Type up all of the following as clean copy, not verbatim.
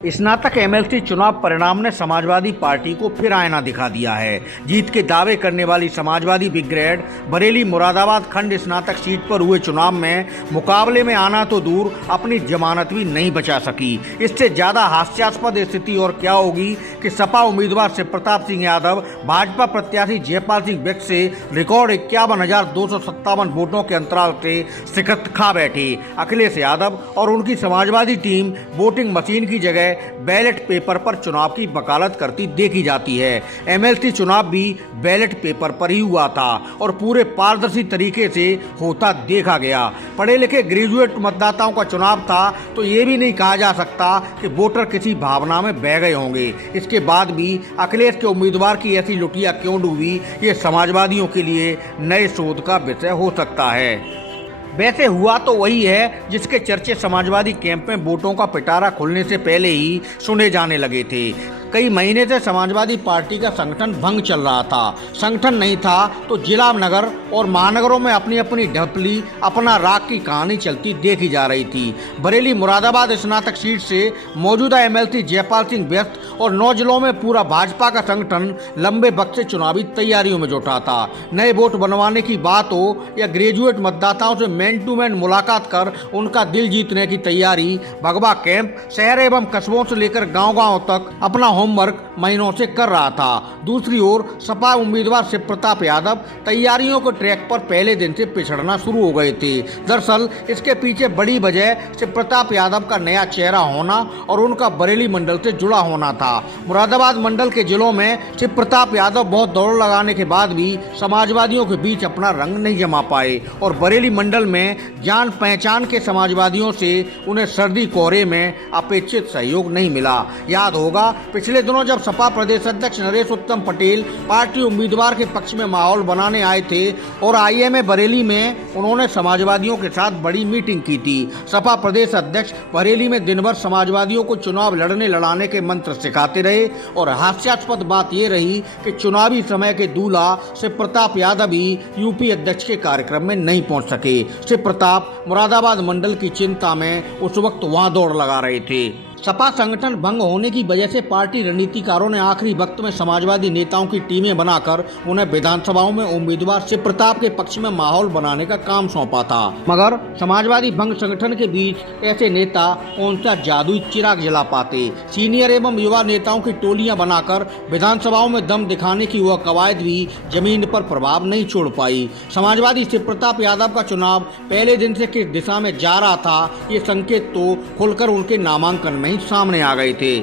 स्नातक एमएलसी चुनाव परिणाम ने समाजवादी पार्टी को फिर आईना दिखा दिया है। जीत के दावे करने वाली समाजवादी ब्रिगेड बरेली मुरादाबाद खंड स्नातक सीट पर हुए चुनाव में मुकाबले में आना तो दूर अपनी जमानत भी नहीं बचा सकी। इससे ज्यादा हास्यास्पद स्थिति और क्या होगी कि सपा उम्मीदवार शिव प्रताप सिंह यादव भाजपा प्रत्याशी जयपाल सिंह व्यक्त से रिकॉर्ड 51,257 वोटों के अंतराल से शिकस्त खा बैठे। अखिलेश यादव और उनकी समाजवादी टीम वोटिंग मशीन की जगह बैलेट पेपर पर चुनाव की वकालत करती देखी जाती है। एमएलसी चुनाव भी बैलेट पेपर पर ही हुआ था और पूरे पारदर्शी तरीके से होता देखा गया। पढ़े लिखे ग्रेजुएट मतदाताओं का चुनाव था तो ये भी नहीं कहा जा सकता कि वोटर किसी भावना में बह गए होंगे। इसके बाद भी अखिलेश के उम्मीदवार की ऐसी लुटिया क्यों डूबी, ये समाजवादियों के लिए नए शोध का विषय हो सकता है। वैसे हुआ तो वही है जिसके चर्चे समाजवादी कैंप में वोटों का पिटारा खुलने से पहले ही सुने जाने लगे थे। कई महीने से समाजवादी पार्टी का संगठन भंग चल रहा था। संगठन नहीं था तो जिला, नगर और महानगरों में अपनी अपनी ढपली, अपना राग की कहानी चलती देखी जा रही थी। बरेली मुरादाबाद स्नातक सीट से मौजूदा एमएलसी जयपाल सिंह व्यस्त और 9 जिलों में पूरा भाजपा का संगठन लंबे वक्त से चुनावी तैयारियों में जुटा था। नए वोट बनवाने की बात हो या ग्रेजुएट मतदाताओं से मैन टू मैन मुलाकात कर उनका दिल जीतने की तैयारी, भगवा कैंप शहर एवं कस्बों से लेकर गाँव-गाँव तक अपना होमवर्क महीनों से कर रहा था। दूसरी ओर सपा उम्मीदवार शिव प्रताप यादव तैयारियों के ट्रैक पर पहले दिन से पिछड़ना शुरू हो गए थे। दरअसल इसके पीछे बड़ी वजह शिव प्रताप यादव का नया चेहरा होना और उनका बरेली मंडल से जुड़ा होना था। मुरादाबाद मंडल के जिलों में शिव प्रताप यादव बहुत दौड़ लगाने के बाद भी समाजवादियों के बीच अपना रंग नहीं जमा पाए और बरेली मंडल में जान पहचान के समाजवादियों से उन्हें सर्दी कोहरे में अपेक्षित सहयोग नहीं मिला। याद होगा पिछले दिनों जब सपा प्रदेश अध्यक्ष नरेश उत्तम पटेल पार्टी उम्मीदवार के पक्ष में माहौल बनाने आए थे और आईएमए बरेली में उन्होंने समाजवादियों के साथ बड़ी मीटिंग की थी। सपा प्रदेश अध्यक्ष बरेली में दिन भर समाजवादियों को चुनाव लड़ने लड़ाने के मंत्र सिखाते रहे और हास्यास्पद बात यह रही कि चुनावी समय के दूल्हा शिव प्रताप यादव ही यूपी अध्यक्ष के कार्यक्रम में नहीं पहुंच सके। शिव प्रताप मुरादाबाद मंडल की चिंता में उस वक्त वहां दौड़ लगा रहे थे। सपा संगठन भंग होने की वजह से पार्टी रणनीतिकारों ने आखिरी वक्त में समाजवादी नेताओं की टीमें बनाकर उन्हें विधानसभाओं में उम्मीदवार शिव प्रताप के पक्ष में माहौल बनाने का काम सौंपा था। मगर समाजवादी भंग संगठन के बीच ऐसे नेता कौन सा जादुई चिराग जला पाते। सीनियर एवं युवा नेताओं की टोलियां बनाकर विधानसभाओं में दम दिखाने की वह कवायद भी जमीन पर प्रभाव नहीं छोड़ पाई। समाजवादी शिव प्रताप यादव का चुनाव पहले दिन से किस दिशा में जा रहा था, ये संकेत तो खुलकर उनके नामांकन में सामने आ गए थे।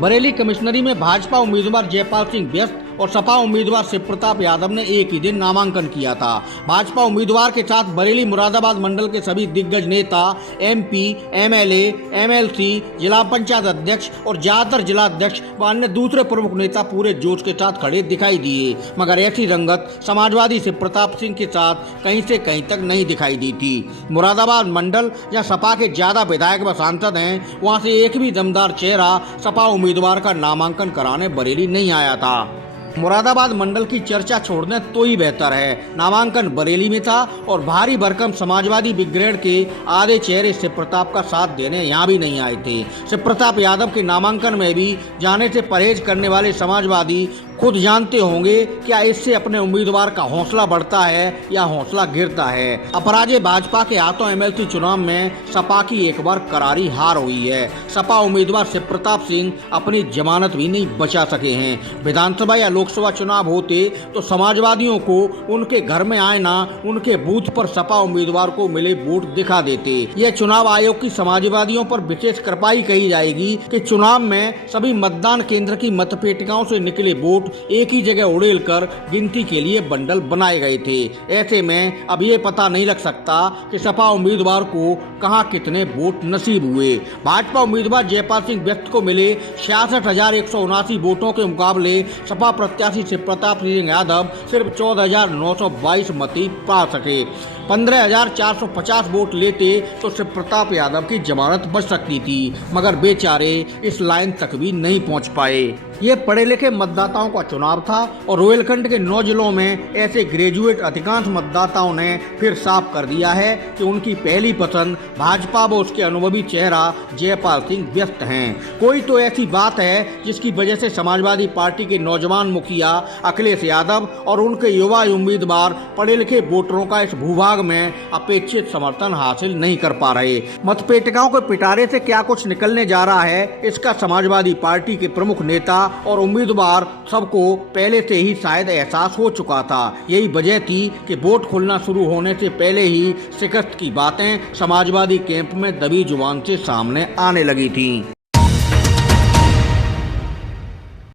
बरेली कमिश्नरी में भाजपा उम्मीदवार जयपाल सिंह व्यस्त और सपा उम्मीदवार शिव प्रताप यादव ने एक ही दिन नामांकन किया था। भाजपा उम्मीदवार के साथ बरेली मुरादाबाद मंडल के सभी दिग्गज नेता, एमपी, एमएलए, एमएलसी, जिला पंचायत अध्यक्ष और ज्यादातर जिला अध्यक्ष व अन्य दूसरे प्रमुख नेता पूरे जोश के साथ खड़े दिखाई दिए। मगर ऐसी रंगत समाजवादी शिव प्रताप सिंह के साथ कहीं से कहीं तक नहीं दिखाई दी थी। मुरादाबाद मंडल जहाँ सपा के ज्यादा विधायक व सांसद हैं, वहाँ से एक भी दमदार चेहरा सपा उम्मीदवार का नामांकन कराने बरेली नहीं आया था। मुरादाबाद मंडल की चर्चा छोड़ने तो ही बेहतर है। नामांकन बरेली में था और भारी भरकम समाजवादी ब्रिगेड के आधे चेहरे शिव प्रताप का साथ देने यहाँ भी नहीं आए थे। शिव प्रताप यादव के नामांकन में भी जाने से परहेज करने वाले समाजवादी खुद जानते होंगे क्या इससे अपने उम्मीदवार का हौसला बढ़ता है या हौसला गिरता है। अपराजय भाजपा के हाथों एमएलसी चुनाव में सपा की एक बार करारी हार हुई है। सपा उम्मीदवार शिव प्रताप सिंह अपनी जमानत भी नहीं बचा सके हैं। विधानसभा या लोकसभा चुनाव होते तो समाजवादियों को उनके घर में आए ना उनके बूथ पर सपा उम्मीदवार को मिले वोट दिखा देते। यह चुनाव आयोग की समाजवादियों पर विशेष कृपाई कही जाएगी कि चुनाव में सभी मतदान केंद्र की मतपेटिकाओं से निकले वोट एक ही जगह उड़ेल कर गिनती के लिए बंडल बनाए गए थे। ऐसे में अब ये पता नहीं लग सकता कि सपा उम्मीदवार को कहां कितने वोट नसीब हुए। भाजपा उम्मीदवार जयपाल सिंह व्यक्त को मिले 66,179 वोटों के मुकाबले सपा प्रत्याशी शिव प्रताप सिंह यादव सिर्फ 14,922 मत ही पा सके। 15,450 वोट लेते तो शिव प्रताप यादव की जमानत बच सकती थी, मगर बेचारे इस लाइन तक भी नहीं पहुंच पाए। ये पढ़े लिखे मतदाताओं का चुनाव था और रोहिलखंड के 9 जिलों में ऐसे ग्रेजुएट अधिकांश मतदाताओं ने फिर साफ कर दिया है कि उनकी पहली पसंद भाजपा व उसके अनुभवी चेहरा जयपाल सिंह व्यस्त हैं। कोई तो ऐसी बात है जिसकी वजह से समाजवादी पार्टी के नौजवान मुखिया अखिलेश यादव और उनके युवा उम्मीदवार पढ़े लिखे वोटरों का इस भूभाग में अपेक्षित समर्थन हासिल नहीं कर पा रहे। मतपेटिकाओं के पिटारे से क्या कुछ निकलने जा रहा है, इसका समाजवादी पार्टी के प्रमुख नेता और उम्मीदवार सबको पहले से ही शायद एहसास हो चुका था। यही वजह थी कि वोट खुलना शुरू होने से पहले ही शिकस्त की बातें समाजवादी कैंप में दबी जुबान से सामने आने लगी थीं।